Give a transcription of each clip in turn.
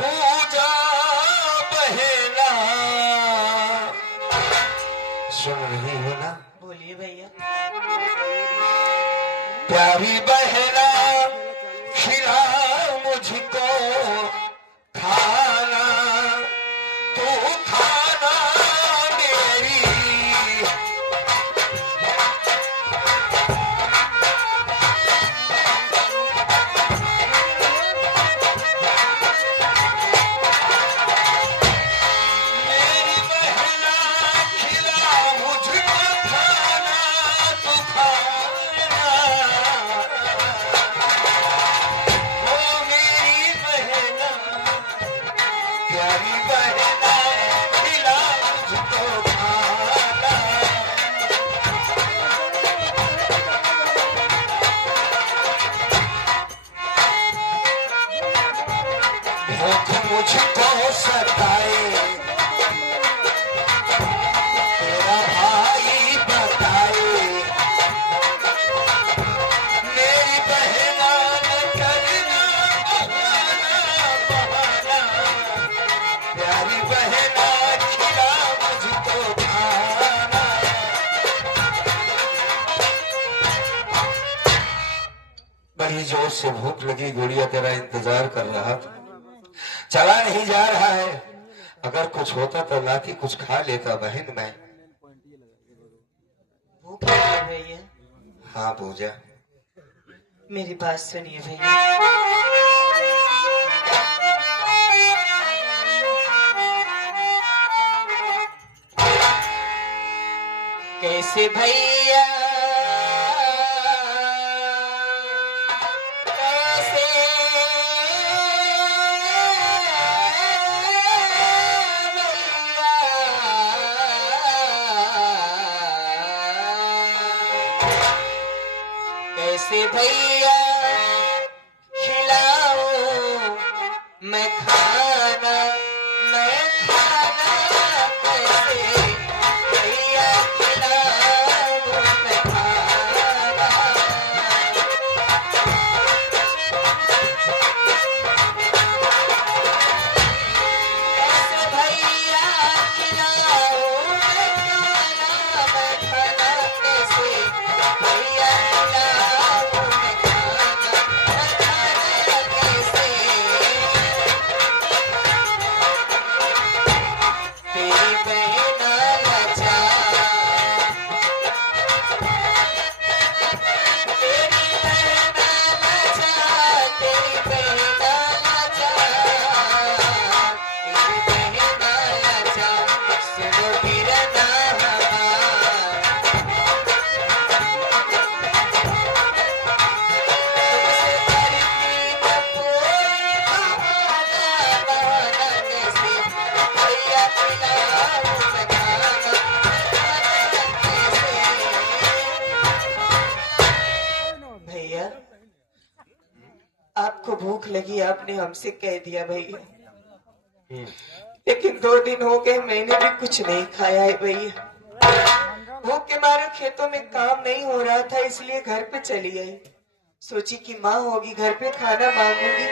पूजा बहना सुन रही हो ना? बोलिए भैया। प्यारी बहना खिला मुझको खाना, तू खाना मेरी मुझको सताए तेरा भाई बताए, मेरी बहना न करना बहाना, प्यारी बहना खिला मुझको खाना। बड़ी जोर से भूख लगी, गुड़िया तेरा इंतजार कर रहा था, चला नहीं जा रहा है। अगर कुछ होता तो लाती कुछ खा लेता बहन मैं। भूख लगी है भैया? हाँ पूजा, मेरी बात सुनिए भैया। कैसे भैया कैसे भैया खिलाओ मैं खाना, मैं खाना कैसे भैया खिलाओ मैं खाना। कैसे भैया खिलाओ मैं खाना, मैं खाना कैसे भैया आपको भूख लगी, आपने हमसे कह दिया भैया, लेकिन 2 दिन हो गए मैंने भी कुछ नहीं खाया है भैया। भूख के मारे खेतों में काम नहीं हो रहा था, इसलिए घर पे चली आई। सोची कि माँ होगी घर पे खाना मांगूंगी,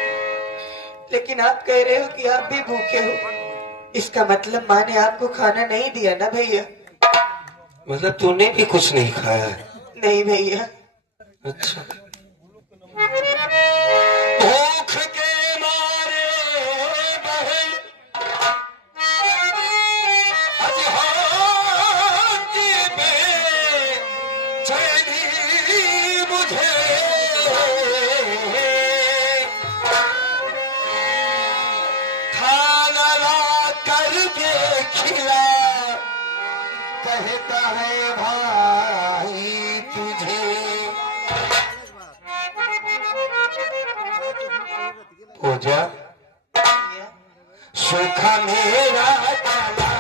लेकिन आप कह रहे हो कि आप भी भूखे हो। इसका मतलब माँ ने आपको खाना नहीं दिया ना भैया? मतलब तूने भी कुछ नहीं खाया है? नहीं भैया। अच्छा, भूख के मारे बहन आज हाथी बेचैनी मुझे, खाना ला करके खिला कहता है भाई तुझे। पूजा सूखा मेरा गला,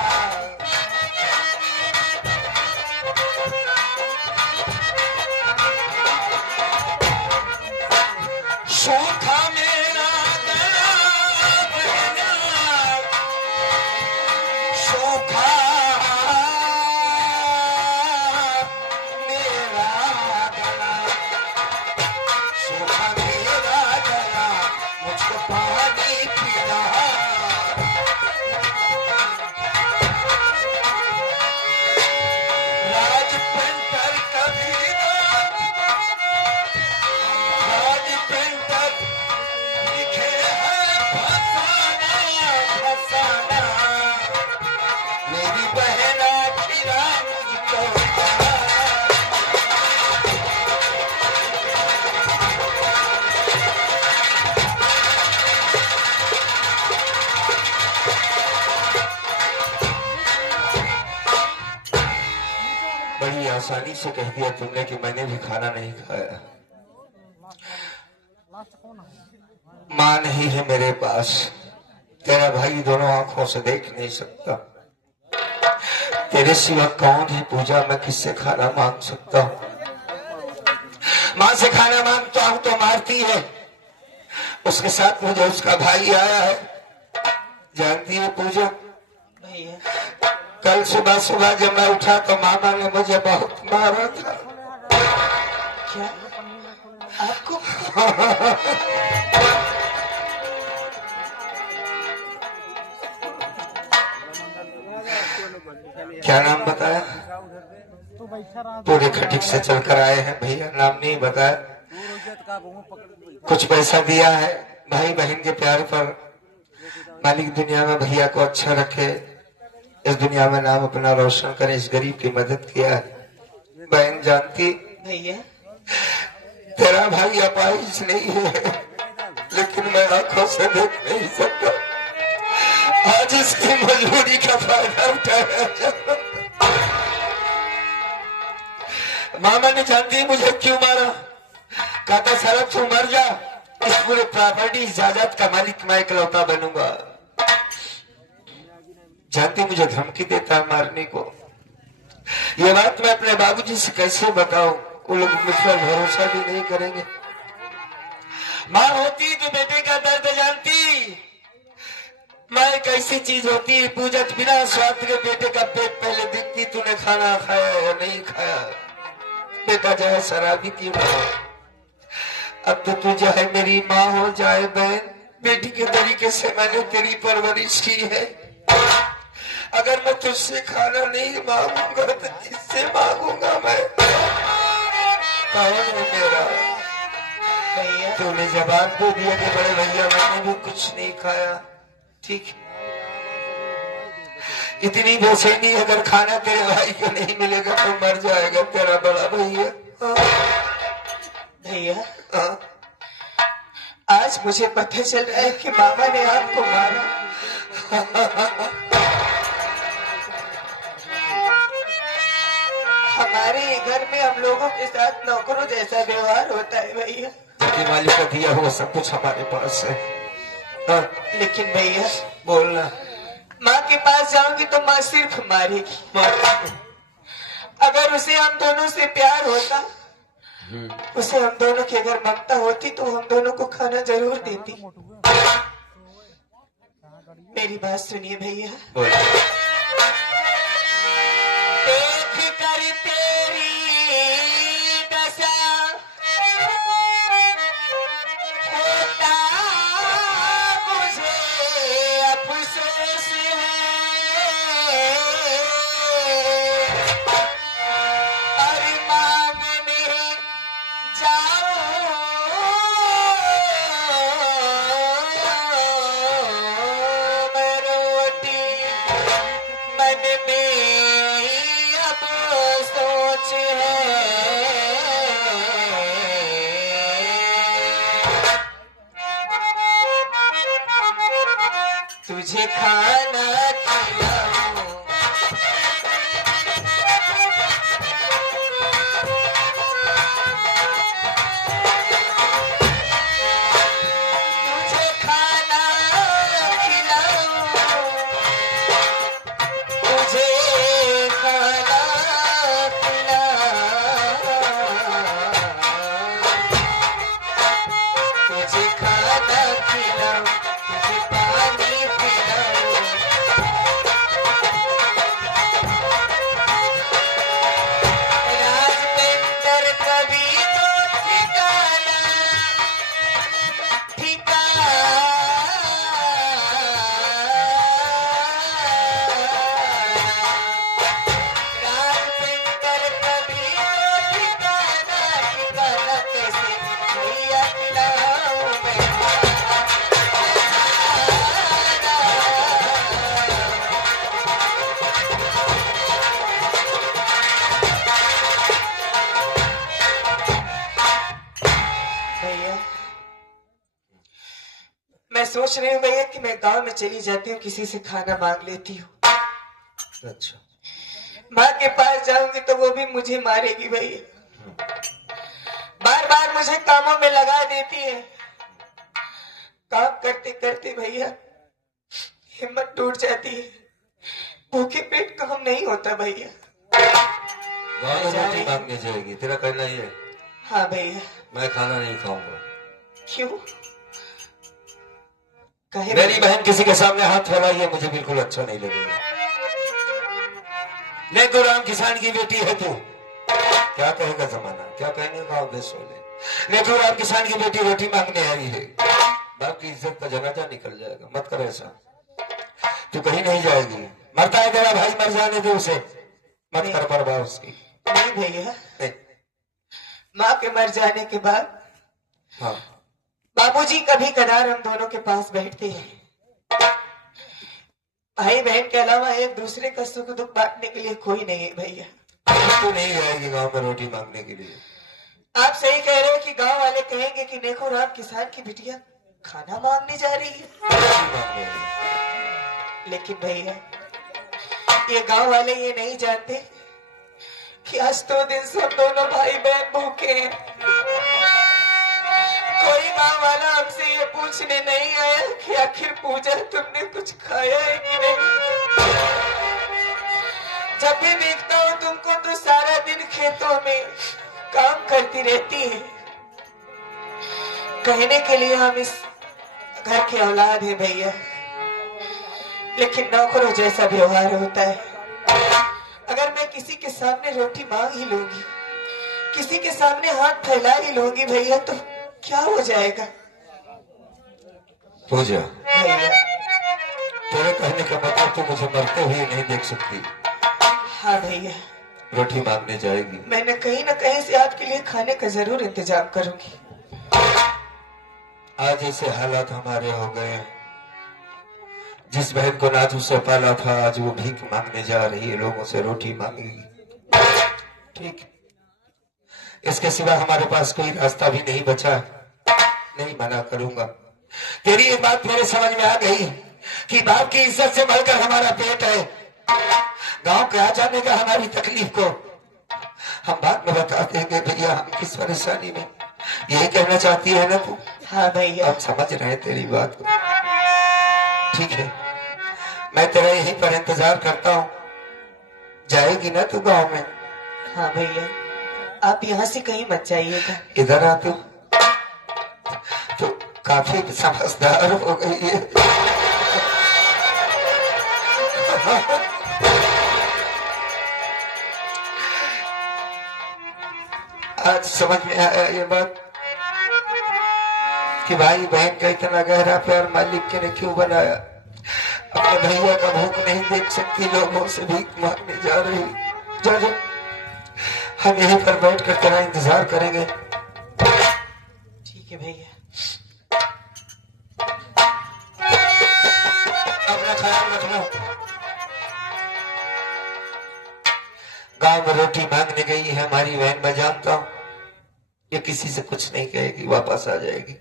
सूखा मेरा गला बहना, सूखा मेरा गला, सूखा मेरा गला, मुझको पानी पिला आसानी से कह दिया तुमने कि मैंने भी खाना नहीं खाया। माँ नहीं है मेरे पास, तेरा भाई दोनों आंखों से देख नहीं सकता, तेरे सिवा कौन है पूजा, मैं किससे खाना मांग सकता हूँ। माँ से खाना मांगता हूँ तो मारती है, उसके साथ मुझे उसका भाई आया है। जानती है पूजा, भैया कल सुबह सुबह जब मैं उठा तो मामा ने मुझे बहुत मारा था। क्या आपको? क्या नाम बताया? पूरे खटिक से चलकर आए हैं भैया, नाम नहीं बताया। कुछ पैसा दिया है भाई बहन के प्यार पर। मालिक दुनिया में भैया को अच्छा रखे, इस दुनिया में नाम अपना रोशन करे, इस गरीब की मदद किया है। बहन जानती भैया तेरा भाई अपाहिज नहीं है, लेकिन मैं आंखों से देख नहीं सकता। आज इसकी मजबूरी का फायदा उठाया जा। मामा ने जानती मुझे क्यों मारा, कहता सारा तू मर जा, इस पूरे प्रॉपर्टी जायदाद का मालिक मैं इकलौता बनूंगा। जानती मुझे धमकी देता है मारने को। ये बात मैं अपने बाबूजी से कैसे बताऊं, वो लोग मुझ पर भरोसा भी नहीं करेंगे। माँ होती तो बेटे का दर्द जानती, माँ एक ऐसी चीज होती पूजत बिना स्वार्थ के बेटे का पेट पहले दिखती, तूने खाना खाया या नहीं खाया। बेटा चाहे शराबी क्यों ना हो, अब तो तू चाहे मेरी माँ हो जाए बहन, बेटी के तरीके से मैंने तेरी परवरिश की है। अगर मैं तुझसे खाना नहीं मांगूंगा तो किससे मांगूंगा मैं? कौन है मेरा? भैया तूने जवाब दे दिया कि बड़े भैया मैंने भी कुछ नहीं खाया, ठीक। इतनी बेचैनी अगर खाना तेरे भाई को नहीं मिलेगा तो मर जाएगा तेरा बड़ा भैया। भैया हाँ? आज मुझे पता चल रहा है कि मामा ने आपको मारा। हमारे घर में हम लोगों के साथ नौकरों जैसा व्यवहार होता है भैया। जबकि मालिक का दिया हुआ सब कुछ हमारे पास है। हाँ? लेकिन भैया बोलना। माँ के पास जाऊंगी तो माँ सिर्फ मारेगी। अगर उसे हम दोनों से प्यार होता, उसे हम दोनों की अगर ममता होती तो हम दोनों को खाना जरूर देती। मेरी बात सुनिए भैया। बोल। देख कर तेरी दशा होता मुझे अफसोस है, और मांगने जाऊं मैं रोटी, मन में अब सोच है, तुझे खाना खिलाऊं, तुझे खाना खिलाऊं, तुझे खाना खिलाऊं, तुझे खाना खिलाऊं, तुझे पानी पिलाऊं। राजमंदिर कभी तो ठिकाना राजमंदिर कभी तो ठिकाना कैसे भैया खिलाऊं मैं भैया। मैं सोच रही हूँ भैया कि मैं गांव में चली जाती हूँ, किसी से खाना मांग लेती हूँ। अच्छा माँ के पास जाऊंगी तो वो भी मुझे मारेगी भैया। बार बार मुझे कामों में लगा देती है। काम करते करते भैया हिम्मत टूट जाती है। भूखे पेट काम नहीं होता भैया। गाँव में रोटी मांगने जाएगी, तेरा कहना ये? हाँ भैया। मैं खाना नहीं खाऊंगा। क्यों? कहे मेरी बहन किसी के सामने हाथ फैलाई है, मुझे बिल्कुल अच्छा नहीं लगेगा। नेको राम किसान की बेटी है तू, क्या कहेगा जमाना, क्या कहेंगे गाँव देश वाले। नेको राम किसान की बेटी रोटी मांगने आई है, बाप की इज्जत का जनाजा निकल जाएगा। मत कर ऐसा, तू कहीं नहीं जाएगी। मरता है तेरा भाई, मर जाने दे उसे, मत कर बर्बाद उसकी। नहीं भैया, माँ के मर जाने के बाद हाँ, बाबूजी कभी कदार हम दोनों के पास बैठते हैं। भाई बहन के अलावा एक दूसरे का सुख दुख बांटने के लिए कोई नहीं है भैया। तू नहीं जाएगी गांव में रोटी मांगने के लिए। आप सही कह रहे हो कि गांव वाले कहेंगे कि देखो राम किसान की बिटिया खाना मांगने जा रही है। लेकिन भैया ये गांव वाले ये नहीं जानते कि आज 2 दिन से हम दोनों भाई बहन भूखे हैं। कोई गांव वाला हमसे ये पूछने नहीं आया कि आखिर पूजा तुमने कुछ खाया है कि नहीं। जब भी देखता हूँ तुमको तो सारा दिन खेतों में काम करती रहती है। कहने के लिए हम इस घर के औलाद है भैया, लेकिन नौकरों जैसा व्यवहार होता है। अगर मैं किसी के सामने रोटी मांग ही लूंगी, किसी के सामने हाथ फैला ही लूंगी भैया, तो क्या हो जाएगा? पूजा, भैया तेरे कहने का मतलब तू मुझे मरते हुए नहीं देख सकती। हाँ भैया, रोटी मांगने जाएगी। मैंने कहीं ना कहीं से आपके लिए खाने का जरूर इंतजाम करूंगी। आज ऐसे हालात हमारे हो गए हैं, जिस बहन को नाजू से पाला था आज वो भीख मांगने जा रही है, लोगों से रोटी मांगेगी। ठीक, इसके सिवा हमारे पास कोई रास्ता भी नहीं बचा। नहीं मना करूंगा। तेरी ये बात मेरे समझ में आ गई कि बाप की इज्जत से बढ़कर हमारा पेट है। गांव के आ जाने का हमारी तकलीफ को हम बाद में बता देंगे भैया, हम किस परेशानी में। यही कहना चाहती है ना तू? हाँ भैया, अब समझ रहे हैं तेरी बात को। ठीक है, मैं तेरा यहीं पर इंतजार करता हूँ। जाएगी ना तू गांव में? हाँ भैया, आप यहाँ से कहीं मत जाइएगा। इधर आ तो काफी समझदार हो गई है। आज समझ में आया ये बात कि भाई बहन का इतना गहरा प्यार मालिक के ने क्यों बनाया। अपने भैया का भूख नहीं देख सकती, लोगों से भीख मांगने जा रही। जा जा, हम यहीं पर बैठ कर तेरा इंतजार करेंगे। ठीक है भैया। अपना ख्याल रखना। गांव में रोटी मांगने गई है हमारी बहन, मैं जानता हूं ये किसी से कुछ नहीं कहेगी, वापस आ जाएगी।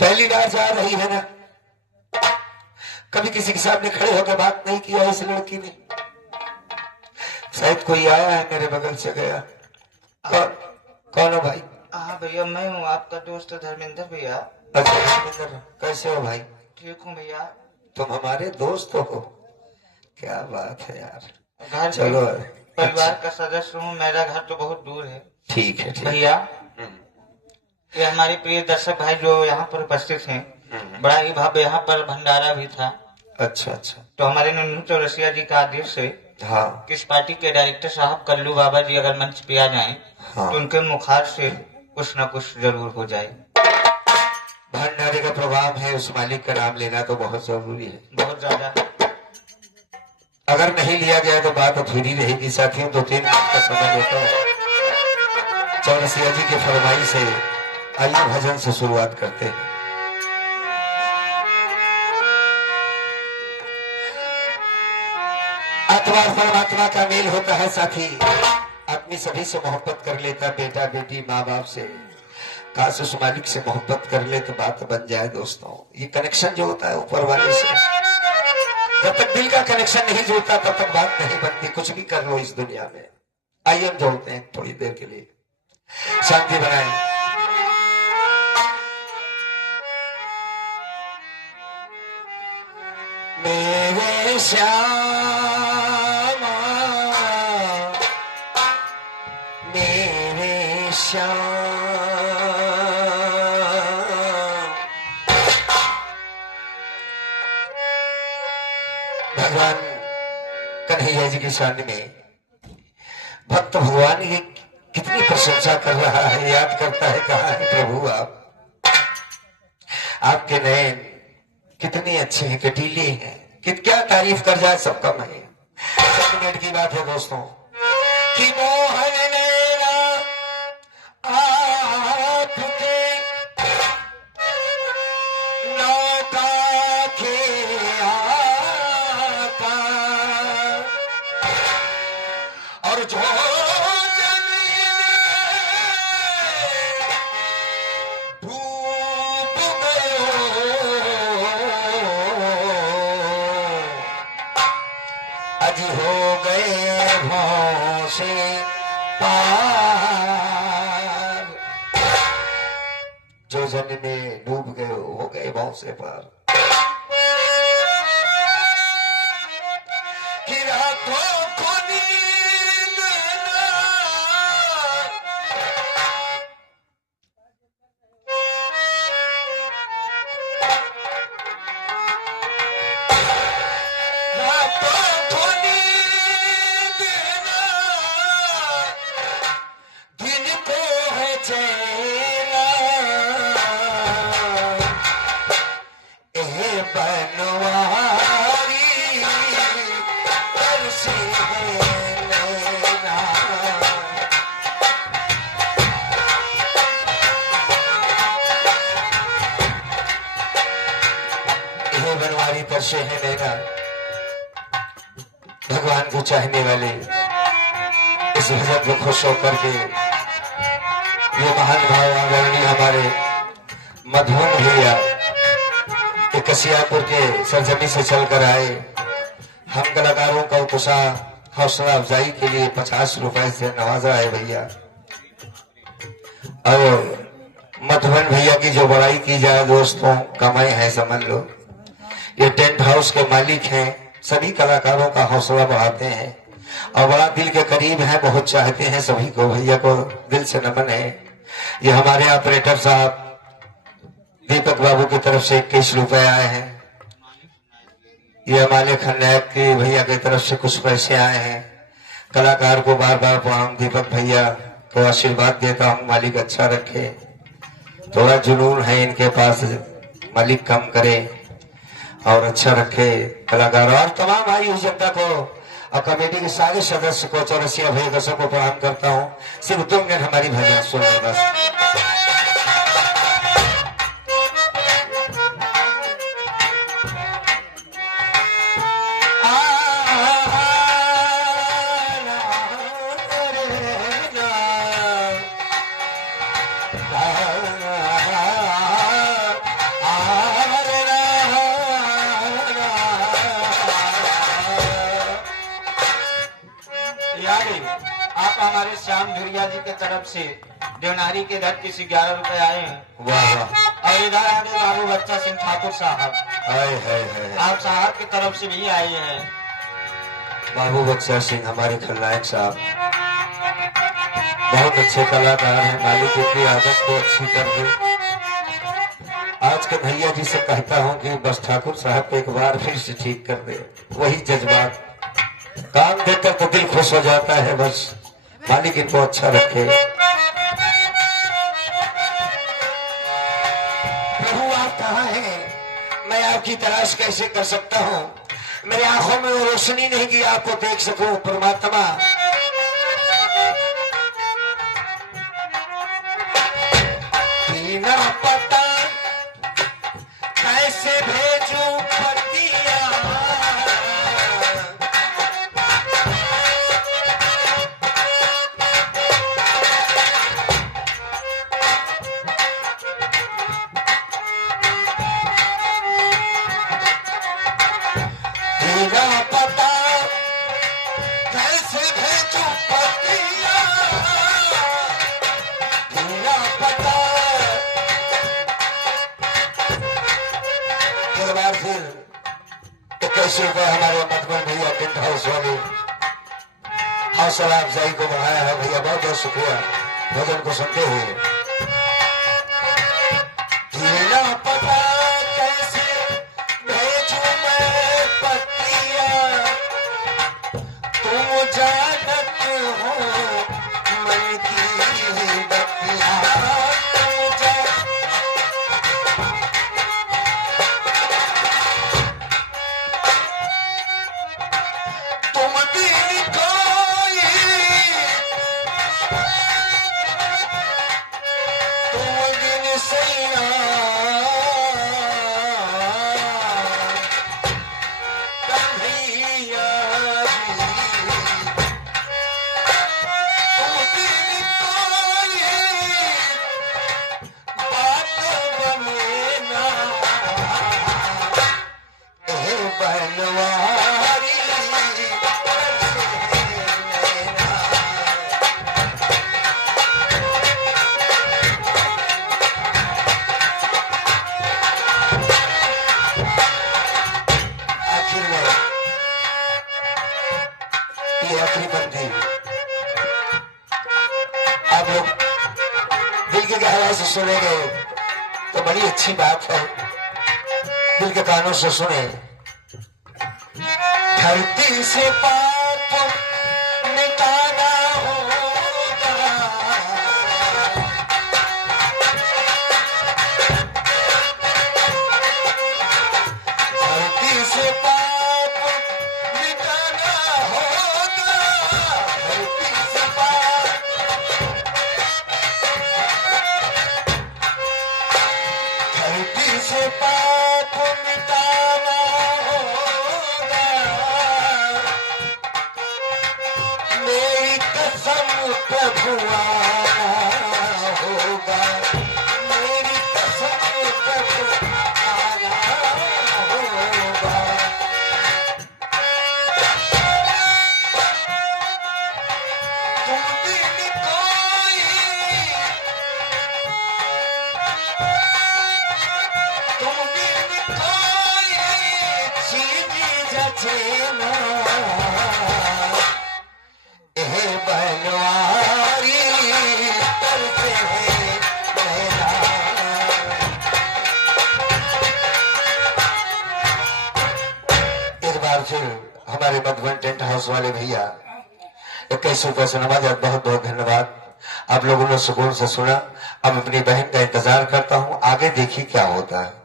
पहली बार जा रही है ना, कभी किसी के सामने खड़े होकर बात नहीं किया इस लड़की ने। शायद कोई आया है मेरे बगल से गया। कौन हो भाई? हाँ भैया, मैं हूँ आपका दोस्त धर्मेंद्र भैया। अच्छा धर्मेंद्र, कैसे हो भाई? ठीक हूँ भैया। तुम हमारे दोस्त हो? क्या बात है यार। घर चलो, परिवार का सदस्य हूँ, मेरा घर तो बहुत दूर है। ठीक है ठीक है। भैया ये हमारे प्रिय दर्शक भाई जो यहाँ पर उपस्थित हैं, बड़ा ही भव्य यहाँ पर भंडारा भी था। अच्छा अच्छा। तो हमारे नन्नू चौरसिया जी का आदेश है हाँ कि इस पार्टी के डायरेक्टर साहब कल्लू बाबा जी अगर मंच पे आ जाएं, हाँ। तो उनके मुखार से कुछ न कुछ जरूर हो जाए। भंडारे का प्रोग्राम है, उस मालिक का नाम लेना तो बहुत जरूरी है। बहुत ज्यादा। अगर नहीं लिया गया तो बात अधूरी रहेगी। साथियों 2-3 मिनट का समय लेता हूँ। चौरसिया जी के फरमाइश से आइए भजन से शुरुआत करते हैं। आत्मा और परमात्मा का मेल होता है साथी। आदमी सभी से मोहब्बत कर लेता, बेटा बेटी माँ बाप से, काश उस मालिक से मोहब्बत कर ले तो बात बन जाए। दोस्तों ये कनेक्शन जो होता है ऊपर वाले से, जब तक दिल का कनेक्शन नहीं जुड़ता तब तक बात नहीं बनती। कुछ भी कर लो इस दुनिया में। आइए हम जोड़ते हैं थोड़ी देर के लिए, शांति बनाए। मेरे श्यामा मेरे श्याम, भगवान कन्हैया जी की शान में भक्त भगवान की कितनी प्रशंसा कर रहा है, याद करता है कहाँ है प्रभु आप, आपके नयन कितने अच्छे हैं, कटीले हैं, क्या तारीफ कर जाए सब कम है। 7 मिनट की बात है दोस्तों कि मोहन नैना आपके नौका के आका, और जो हो गए भाव से पार, जो जन में डूब गए हो गए भाव से पार। कि रातों को नींद ना, रातों बनवारी तरसे है नैना। भगवान को चाहने वाले इस भजन को खुश होकर के ये महान भाव आदरणीय हमारे मधुबन भैया कसियापुर के सरजमी से चलकर आए। हम कलाकारों का उत्साह हौसला अफजाई के लिए 50 रुपए से नवाजा है भैया। और मधुबन भैया की जो बड़ाई की जाए दोस्तों, कमाए हैं समझ लो। ये टेंट हाउस के मालिक हैं, सभी कलाकारों का हौसला बढ़ाते हैं और बड़ा दिल के करीब है, बहुत चाहते हैं सभी को। भैया को दिल से नमन है। ये हमारे ऑपरेटर साहब दीपक बाबू की तरफ से 21 रुपए आए हैं। ये हमारे खन्नायक के भैया की तरफ से कुछ पैसे आए हैं। कलाकार को बार बार प्रणाम। दीपक भैया को आशीर्वाद देता हूँ, मालिक अच्छा रखे। थोड़ा जुनून है इनके पास, मालिक कम करे और अच्छा रखे। कलाकार और तमाम आयु जनता को और कमेटी के सारे सदस्य को, चौरसिया भैया को सबको प्रणाम करता हूँ। सिर्फ 2 मिनट हमारी भजन सुने बस। आप हमारे श्याम धुरिया जी की तरफ से देवनारी के घर की 11 रुपए आए हैं। वाह वाह। और इधर आगे बाबू बच्चा सिंह ठाकुर साहब, आप साहब की तरफ से भी आए हैं। बाबू बच्चा सिंह हमारे खलनायक साहब बहुत अच्छे कलाकार हैं, मालिक की आदत को अच्छी कर दे। आज के भैया जी से कहता हूँ कि बस ठाकुर साहब को एक बार फिर से ठीक कर दे। वही जज्बात, काम देखकर तो दिल खुश हो जाता है। बस मालिक इनको अच्छा रखे। प्रभु आप कहाँ हैं? मैं आपकी तलाश कैसे कर सकता हूँ? मेरे आंखों में वो रोशनी नहीं कि आपको देख सकूं परमात्मा। बिना पता कैसे भेजूं पतिया, फिर 21 रुपए हमारे मधुबन भैया टेंट हाउस वाले हौसला अफजाई को बढ़ाया है। भैया बहुत बहुत शुक्रिया भजन को सुनते हुए। तेरा पता कैसे भेजूं मैं पतिया, तुम जानत हो मन की बतिया, तुम दिल कोई, तुम दिल सैया कन्हैया, तुम दिल कोई बात बने ना, ए बनवारी आखिर में ये आखिरी बंदी आप लोग दिल के गहराई से सुनेंगे तो बड़ी अच्छी बात है। दिल के कानों से सुने। धरती से पाप मिटाना होगा, धरती से पाप मिटाना होगा, धरती से पाप, धरती से पाप मिटाना होगा, मेरी कसम प्रभु आना होगा, मेरी कसम प्रभु आना होगा। तुम बिन कोई, तुम बिन कोई चीज जचे ना, एह बनवारी तरसे है मेरा। एक बार फिर हमारे मधुबन टेंट हाउस वाले भैया 21 रुपए से नवाजा, बहुत बहुत धन्यवाद। आप लोगों ने सुकून से सुना। अब अपनी बहन का इंतजार करता हूँ, आगे देखिए क्या होता है।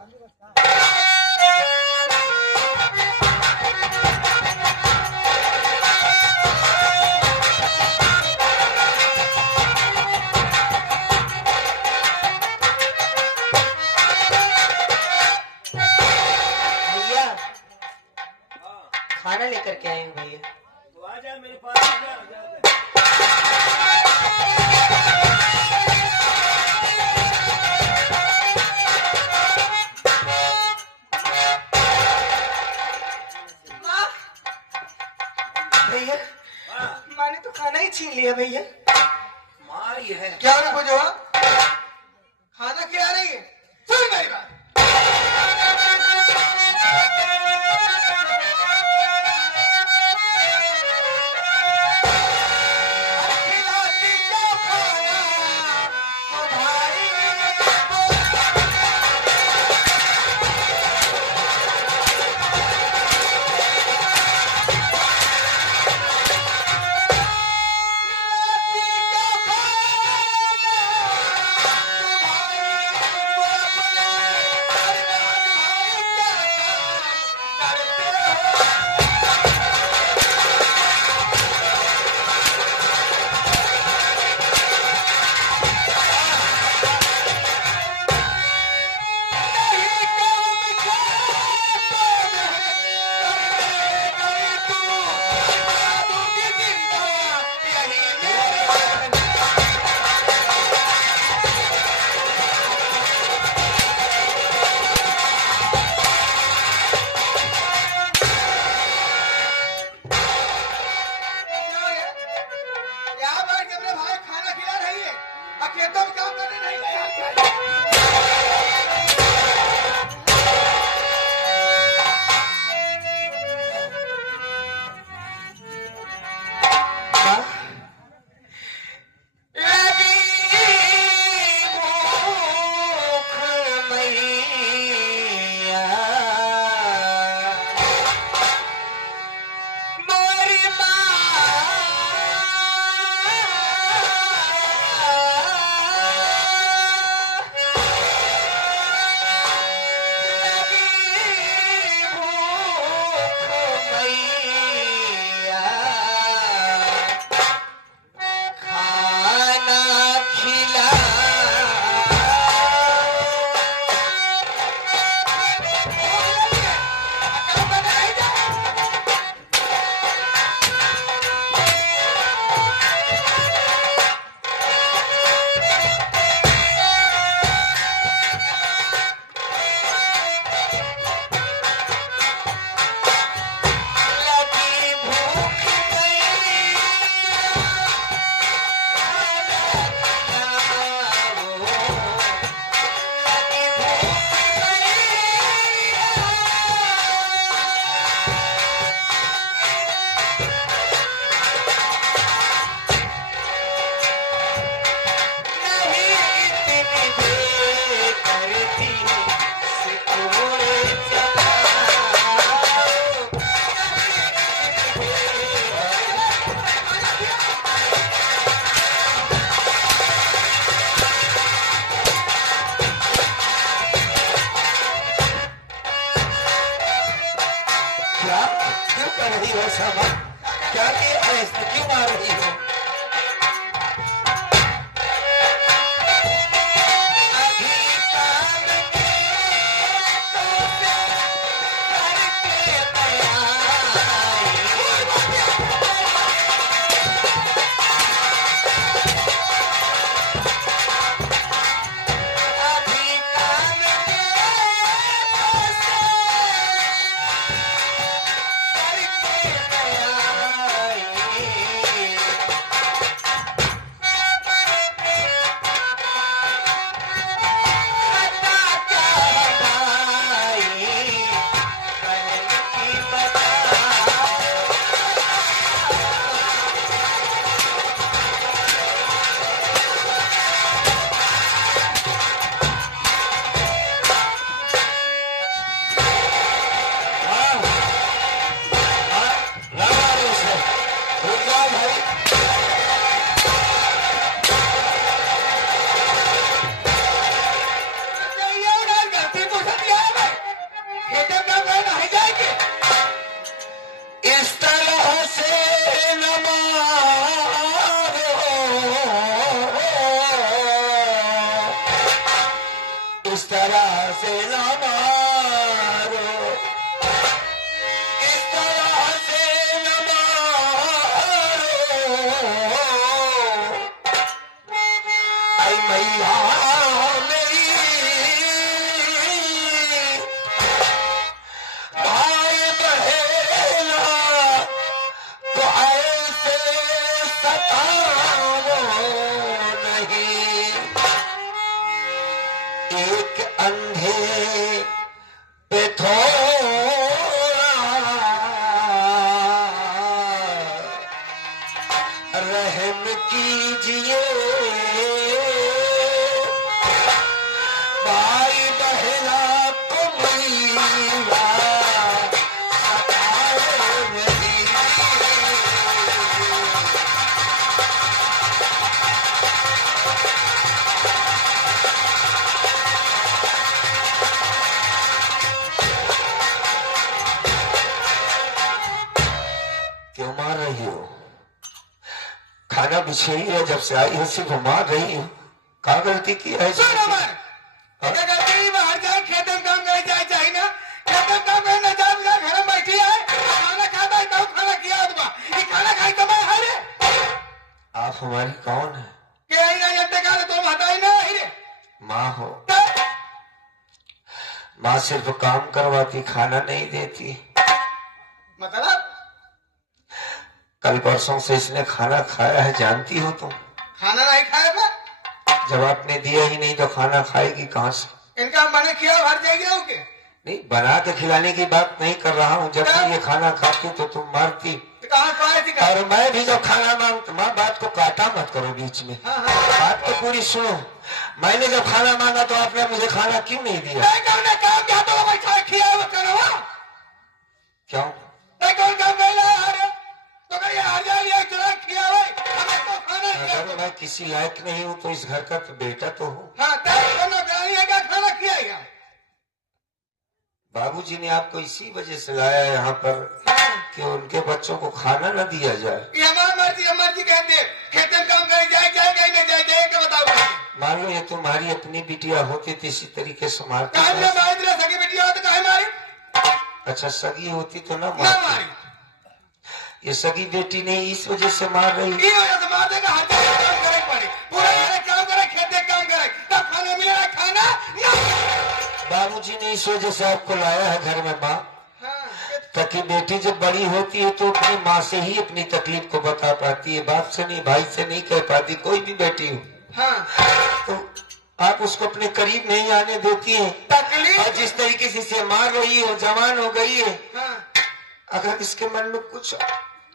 भैया खाना लेकर के आए हैं भैया। माँ, भैया माँ ने तो खाना ही छीन लिया भैया। मारी है क्या रे बुझवा, खाना खिला रही है। सुन मेरी बात, खिलाती क्या खाना तो भाई खिलाती कर रही हो सामा? क्या किया है इसने? क्यों मार रही हो? इस तरह से न मारो, इस तरह से न मारो, ऐ मैया मेरी, भाई बहना को ऐसे सताओ नहीं। एक अंधे पे थोड़ा रहम कीजिए, भाई बहना को मैया सताओ नहीं। क्यों मार रही हो? खाना बिछेरी है, जब से आई है सिर्फ मार रही हो। क्या गलती की है? सुन अमर, क्या गलती नहीं, बाहर जाए खेत में काम करे जाए चाहिए ना, खेत में काम करे ना जाए, घर में बैठी है, खाना खाता है तो खाना किया होगा, ये खाना खाई तो मैं है रे। आप हमारी कौन है? क्या ही ना जानते का तुम हटा ही ना है रे। माँ हो। माँ सिर्फ काम करवाती, खाना नहीं देती। मतलब कल परसों से इसने खाना खाया है, जानती हो तुम? खाना नहीं खाएगा, जब आपने दिया ही नहीं तो खाना खाएगी कहाँ से? इनका मैंने किया भर जाएगी उनके। नहीं, बना के खिलाने की बात नहीं कर रहा हूँ। जब भी ये खाना खाती तो तुम मारती, तो कहाँ पाए थी और मैं भी जब खाना मांगता, माँ बात को काटा मत करो बीच में, बात तो पूरी सुनो। मैंने जब खाना मांगा तो आपने मुझे खाना क्यों नहीं दिया? नहीं करने काम क्या तो मैं खा किया वो करो क्यों? नहीं कौन काम नहीं लाया है तो कहीं आ जाए चला किया भाई हमें तो खाना किया अगर मैं किसी लायक नहीं हूँ तो इस घर का तो बेटा तो हूँ। हाँ तेरे को नौकरानी है क्या खाना किया है बाबूजी ने आपको इसी वजह से लाया है यहाँ पर कि उनके बच्चों को खाना न दिया जाए। ये हमारी मर्जी कहते हैं खेत में काम करे जाए जाए कहीं नहीं जाए जाए क्या बताओ मान लो ये तुम्हारी अपनी बिटिया होती तो इसी तरीके से मारती। कहीं में मारी तेरा सगी बेटी हो तो कहीं मारी अच्छा, सगी होती तो न ना मारती। मारी ये सगी बेटी नहीं, इस वजह से मार रही। ये वजह से मार देगा हर जगह काम करे पड़े पूरा घर काम करे खेत में काम करे तब खाना मिलेगा खाना ना बाबूजी ने इस वजह से आपको लाया है घर में माँ, हाँ ताकि बेटी जब बड़ी होती है तो अपनी माँ से ही अपनी तकलीफ को बता पाती है, बाप से नहीं, भाई से नहीं कह पाती। कोई भी बेटी हो हाँ तो आप उसको अपने करीब नहीं आने देती है। तकलीफ और जिस तरीके से इसे मार रही हो, जवान हो गई है, हाँ अगर इसके मन में कुछ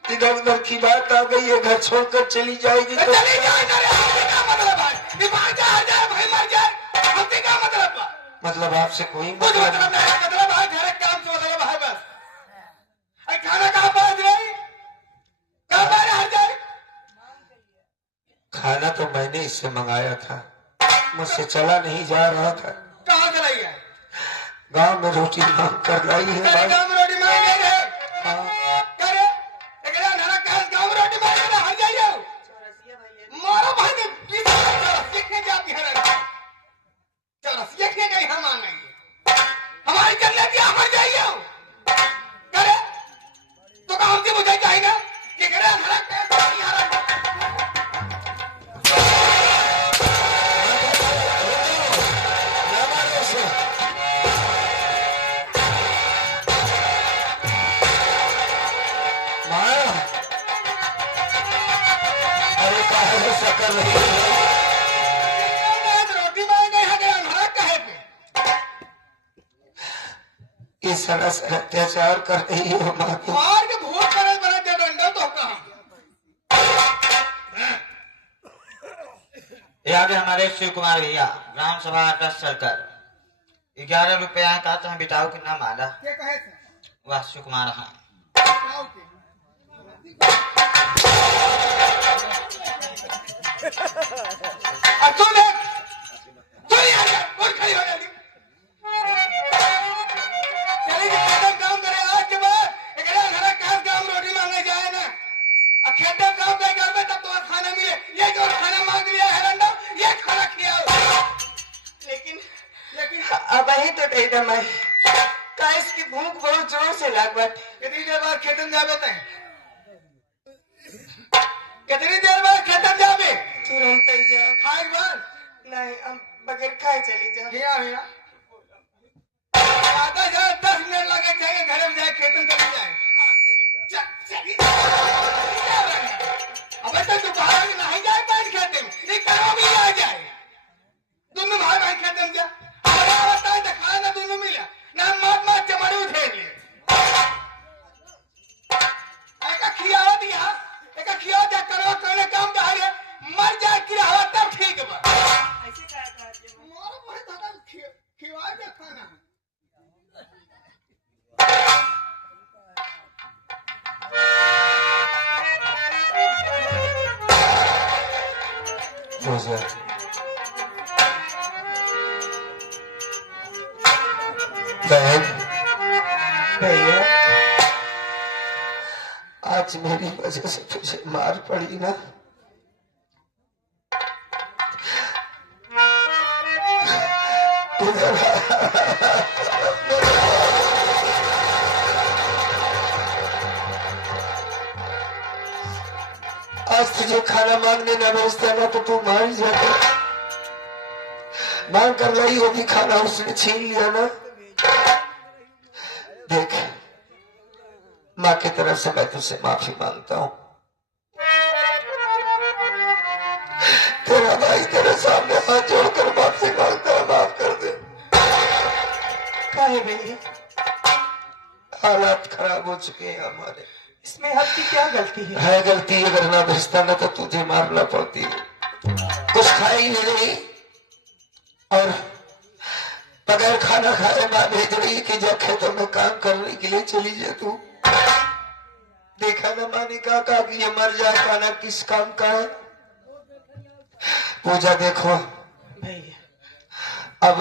इधर उधर की बात आ गई है, घर छोड़कर चली जाएगी तो चली जाए करे हमसे क्या मतलब है बीमार जाए जाए भाई मर जाए हमसे क्या मतलब है मतलब आपसे कोई कुछ मतलब मतलब नहीं मतलब है घर के काम से मतलब है बस अरे खाना कहाँ पास रही कहाँ पर हर जाए खाना तो मैंने इससे मंगाया था, मुझसे चला नहीं जा रहा था। कहाँ से लाई है गांव में रोटी मांग कर लाई है तेरे भाई। गाँव में रोटी मांग गई है हाँ, कर रही है। रोटी मांग गए हैं अंधारा कहे पे ये सरासर अत्याचार कर रही है माँ को। मार के भूत करे बना दे डंडा तो कहा यहाँ पे हमारे शिव कुमार भैया ग्राम सभा ट्रस्ट सर्कल 11 रुपया कहते हैं बिताओ कि ना माला के कहे थे वह शिव कुमार हाँ बताओ के अब तू देख तू यहाँ जा और खड़ी हो जा चली जी खेतम काम करे आज के बाद एक घर काम रोटी मांगे जाए ना खेतम काम करे घर में तब तो खाना मिले ये जो खाना मांग लिया है रंडा ये खाना खिलाओ लेकिन अब ही तो नहीं दमाई का इसकी भूख बहुत जोर से लाग बाटे। कितनी देर बाद खेतम जावे तय कितनी देर बाद खेतम जावे तुरंत ही जाओ। खाए बार नहीं हम बगैर खाए चली जाओ। भैया भैया आधा जा 10 मिनट लगे जाएंगे घर में जाए खेतम चले जाए अब तो दोपहर में नहीं जाए पाँच खेते में एक करो भी आ जाए दोनों भाई भाई खेतम जा होता है तो खाना दोनों मिला ना मात चमड़ी उठे ले एक खियावा दिया एक खियावा जा करो कोने काम बाहर मर जाए कि रहा तब ठीक बा ऐसे क्या कहते हो? मोर मोर तो खिवा के खाना रोजा बहन भैया आज मेरी वजह से तुझे मार पड़ी ना। आज तुझे खाना मांगने न भेजता ना तो तू मार ही जाता। मांग कर लाई वो भी खाना उसने छीन लिया ना। देख माँ की तरफ से मैं तुझसे माफी मांगता हूँ। तेरा भाई तेरे सामने हाथ जोड़कर माफी मांगता है, माफ कर दे। काहे भैया हालात खराब हो चुके हैं हमारे। इसमें आपकी क्या गलती है? गलती अगर ना भेजता ना तो तुझे मारना पड़ती। कुछ खाई ही नहीं और बगैर खाना खाए माँ भेज रही है कि जा खेतों में काम करने के लिए चली जाए तू। देखा ना माँ ने कहा कि ये मर जाए खाना किस काम का है। पूजा देखो भैया अब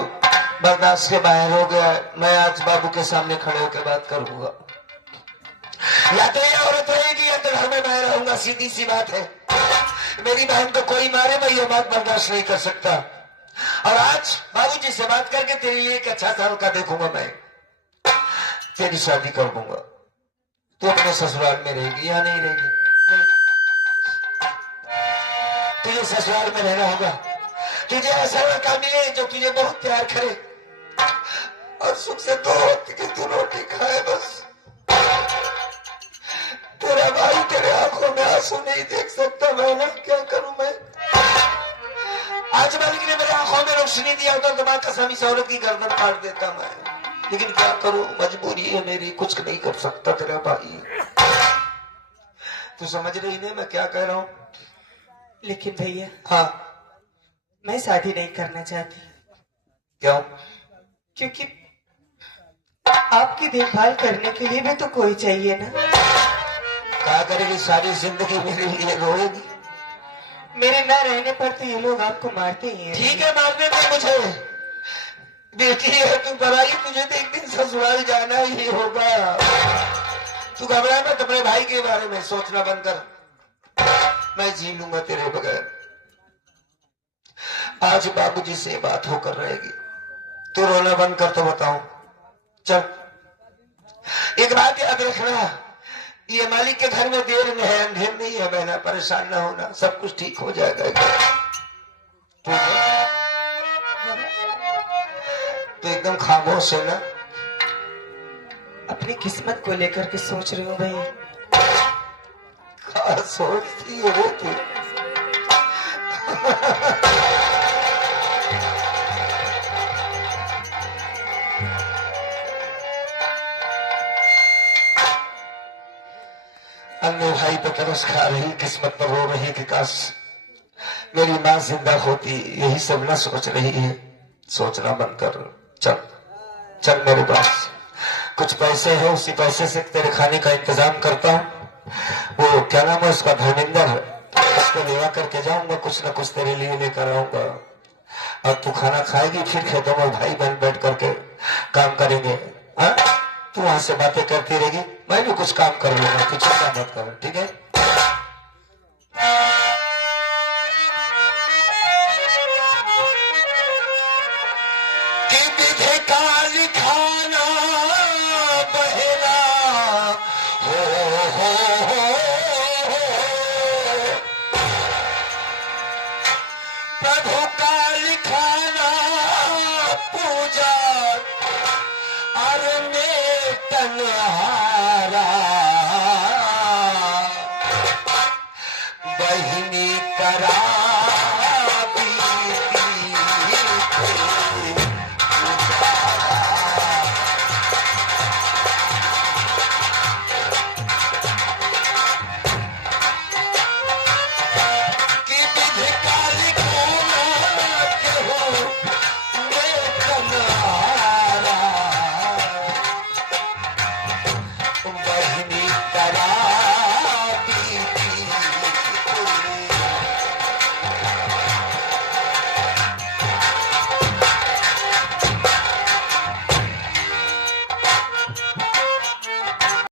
बर्दाश्त के बाहर हो गया। मैं आज बाबू के सामने खड़े होकर बात करूंगा। या तो ये औरत रहेगी या तो घर में मैं रहूंगा, सीधी सी बात है। मेरी बहन को कोई मारे मैं ये बात बर्दाश्त नहीं कर सकता। और आज बाबूजी से बात करके तेरे लिए एक अच्छा सा मौका देखूंगा। मैं तेरी शादी कर दूंगा। तू अपने ससुराल में रहेगी या नहीं रहेगी? तुझे ससुराल में रहना होगा। तुझे ऐसा लड़का मिले जो तुझे बहुत प्यार करे और सुख से 2 वक्त की तू रोटी खाए बस। तेरा भाई तेरे आंखों में आंसू नहीं देख सकता। मैं ना क्या करूं मैं? आज मालिक ने मेरे आंखों में रोशनी दिया होता तो मैं कसम इस औरत की गर्दन काट देता मैं। लेकिन क्या करूं, मजबूरी है मेरी, कुछ नहीं कर सकता तेरा भाई। तू समझ रही नहीं मैं क्या कह रहा हूं? लेकिन भैया हाँ मैं शादी नहीं करना चाहती क्यों? क्योंकि आपकी देखभाल करने के लिए भी तो कोई चाहिए ना। क्या करेगी? सारी जिंदगी मेरे लिए रोएगी। मेरे न रहने पर तो ये लोग आपको मारते ही हैं। ठीक है मारने दे मुझे। बेटी है तू पराई, तुझे तो एक दिन ससुराल जाना ही होगा। तू घबरा मत, अपने भाई के बारे में सोचना बंद कर। मैं जी लूंगा तेरे बगैर। आज बाबूजी से बात होकर रहेगी। तू रोना बंद कर तो बताऊं। चल एक बात याद रखना, ये मालिक के घर में देर में है, अंधेर नहीं है। बहना परेशान ना होना, सब कुछ ठीक हो जाएगा। ठीक है? तो एकदम खामोश है ना? अपनी किस्मत को लेकर के सोच रही हूँ भैया। क्या सोचती है रे तू? अन्य भाई पे तरस खा रही, किस्मत पर रो रही कि काश मेरी माँ जिंदा होती। यही सब ना सोच रही है। सोचना बंद कर। चल चल मेरे पास कुछ पैसे हैं, उसी पैसे से तेरे खाने का इंतजाम करता हूँ। वो क्या नाम है उसका, धर्मेंद्र, उसको लेवा करके जाऊंगा, कुछ ना कुछ तेरे लिए लेकर आऊंगा। और तू खाना खाएगी, फिर खेतों में भाई बहन बैठ करके काम करेंगे। हाँ, तू वहां से बातें करती रहेगी, मैं भी कुछ काम कर लूंगा, तू चिंता मत कर, ठीक है। कि विधि का लिखाना बहेरा हो, प्रभु का लिखाना पूजा और में तन्हा